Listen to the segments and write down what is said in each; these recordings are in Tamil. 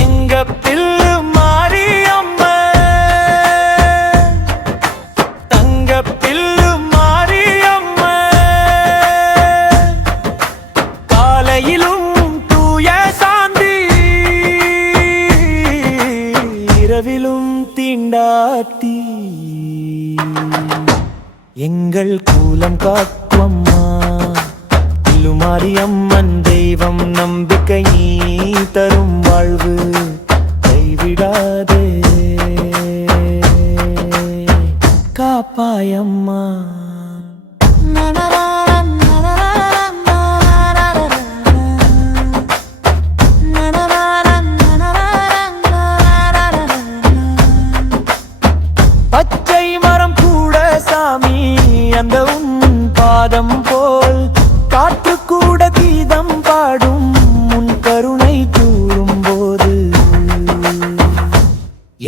எங்க பில்லு மாரியம்மா, தங்க பில்லு மாரியம்மா, காலையிலும் தூய சாந்தி, இரவிலும் தீண்டாத்தி, எங்கள் கூலம் காக்குவம்மா பில்லு மாரியம்மன் தெய்வம், நம்பிக்கை நீ தரும் வாழ்வு கைவிடாதே, காப்பாயம்மா. பச்சை மரம் கூட சாமி அந்த உன் பாதம் போல், காற்று கூட கீதம் பாடும் உன் கருணை கூறும் போது,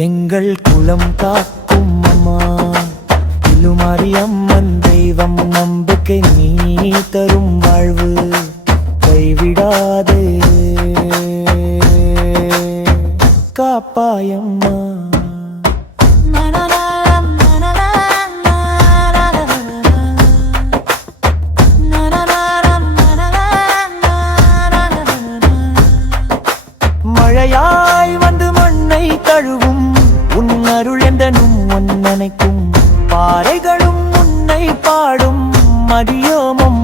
எங்கள் குலம் காக்கும் அம்மா பில்லு மாரியம்மன் தெய்வம், நம்பிக்கை நீ தரும் வாழ்வு கைவிடாதே, காப்பாயம்மா. மழையாய் வந்து மண்ணை தழுவும் உன் அருள் என்றனும் உன் நினைக்கும், பாறைகளும் உன்னை பாடும் மதியோமும்